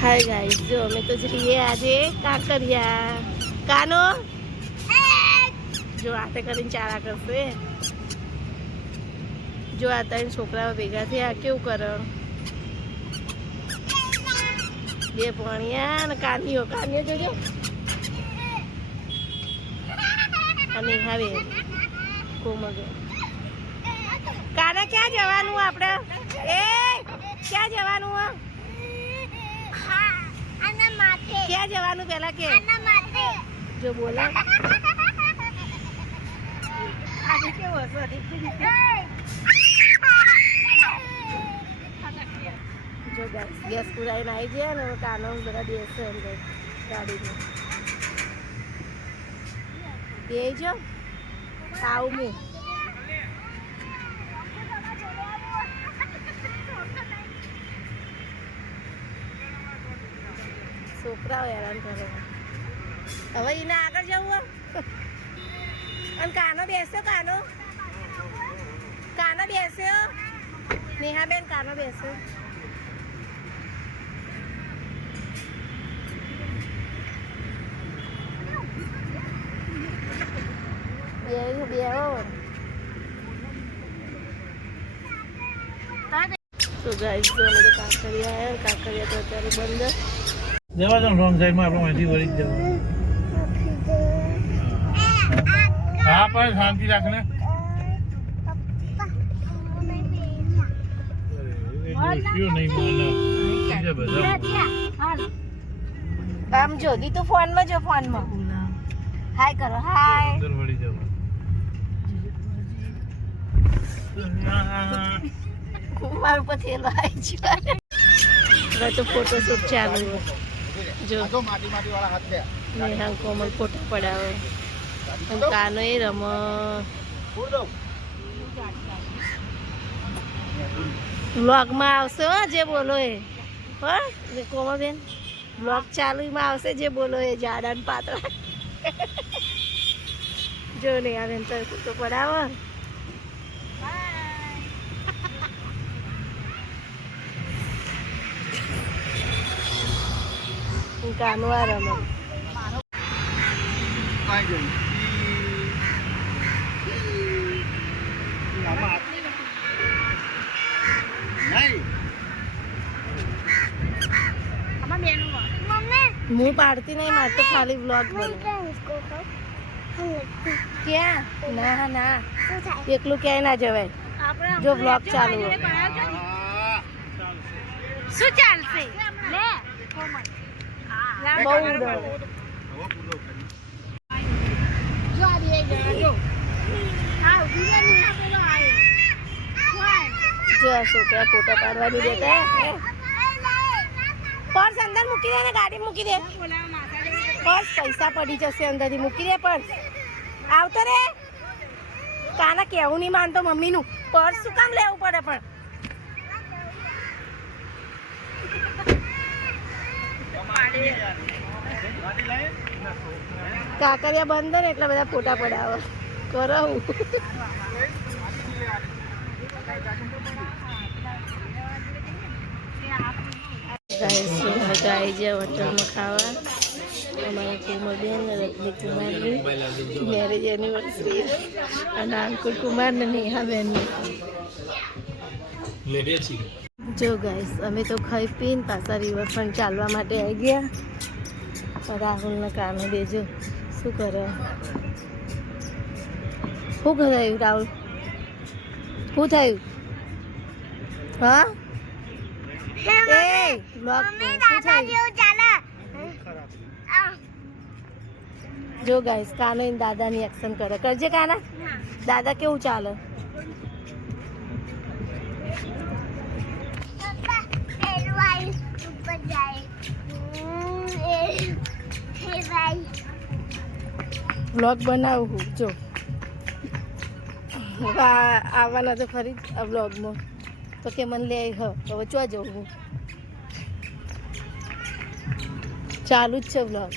Hi guys, જો અમે તો જઈએ આજે કાંકરિયા. કાનો જો આતે કરીને ચારા કરશે. જો આ ત્રણ છોકરાઓ ભેગા થયા કેવું કરે. બે ભણિયા ને કાનીઓ જોજો. અને હવે કોમલ કાના ક્યાં જવાનું આપણે? એ ક્યાં જવાનું? ક્યાં જવાનું પેલા કે જો બોલા. આજે કેવો હશે? જો ગેસ પુરાઈને આવી ગયા ને કાનો બધા બેસે અંદર ગાડીમાં. બે જો આવું હું છોકરાઓ હેરાન કરે. હવે એને આગળ જવું અને કાનો બેસ્યો. કાનો બેસ્યો. નેહાબેન કાનો બેસ્યો. તો ગાઈસ જો અમે તો કાંકરિયા તો અત્યારે બંધ. જવા દો રોંગ સાઈડમાં આપણે અહીંથી વળી જ જવું. હા પણ શાંતિ રાખને. આમ જો દીતું ફોનમાં જો ફોનમાં હાય કરો. હાય વળી જવું. મારું પથેલો આવી છે. તો ફોટોશૂટ ચાલુ. જો નેહા કોમલ ફોટા પડાવે. કાનો એ રમ. વ્લોગમાં આવશે હો જે બોલો એ. હો કોમલબેન વ્લોગ ચાલુમાં આવશે જે બોલો એ. જાડા ને પાતળા. જો નેહાબેન તો ફોટો પડાવો. કાનો આ રમે. હું પાડતી નહીં, મારે તો ખાલી વ્લોગ બને. ક્યાં? ના એકલું ક્યાંય ના જવાય જો વ્લોગ ચાલુ હોય. શું ચાલશે? બહુ જો છોકરા ફોટા પાડવાની દેતા. પર્સ અંદર મૂકી દે ને ગાડી મૂકી દે. પર્સ પૈસા પડી જશે અંદરથી મૂકી દે. પર્સ આવતો રે. કાના કેવું નહીં માનતો મમ્મીનું. પર્સ શું કામ લેવું પડે? પણ કાંકરિયા બંધ ને એટલા બધા ફોટા પડાવે. કરાવું આવી જાય હોટલમાં ખાવા. અમારા કુમારબેન રજની કુમારની મેરેજ એનિવર્સરી અને અંકુર કુમાર ને નેહાબેનની. જો ગાઈસ અમે તો ખાઈ પીને પાછા રિવરફ્રન્ટ ચાલવા માટે આવી ગયા. રાહુલને કાનો દેજો શું કરે. શું કરાયું રાહુલ? શું થયું? હા એ બ્લોગ શું થયું? જો ગાઈસ કાનો એની દાદાની એક્શન કરે. કરજે કાના. દાદા કેવું ચાલે? વ્લોગ બનાવું જો આવવાના તો ખરી આ વ્લોગમાં તો કે મને લે. હવે ચો જવું હું ચાલુ જ છે વ્લોગ.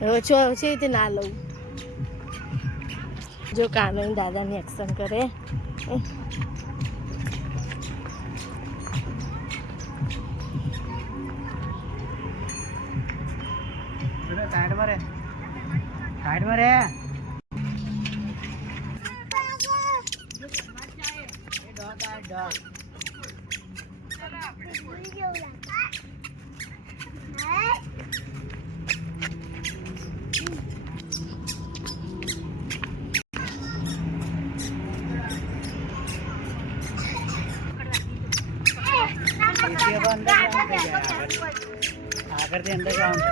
હવે ચો છે રીતે ના લઉં. જો કાનો દાદાની એક્શન કરે. સાઈડમાં રે. આગળથી અંદર જવાનું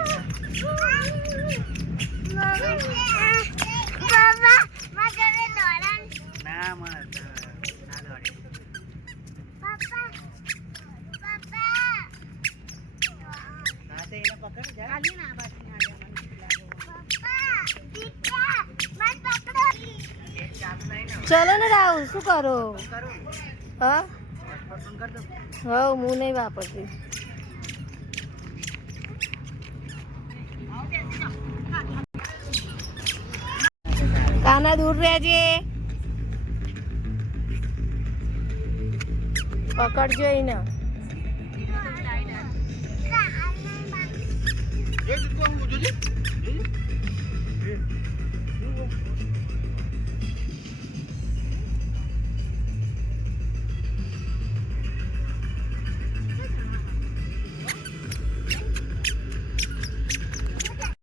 ના મને ના દોડે. હા તો એને પકડ જા. ચલો ને રાહુલ શું કરો કરું હા પસંદ કર દો. હા હું નહીં વાપરતી કાના દૂર રહેજે પકડજો એને એક જુઠ્ઠું આમ જોજે.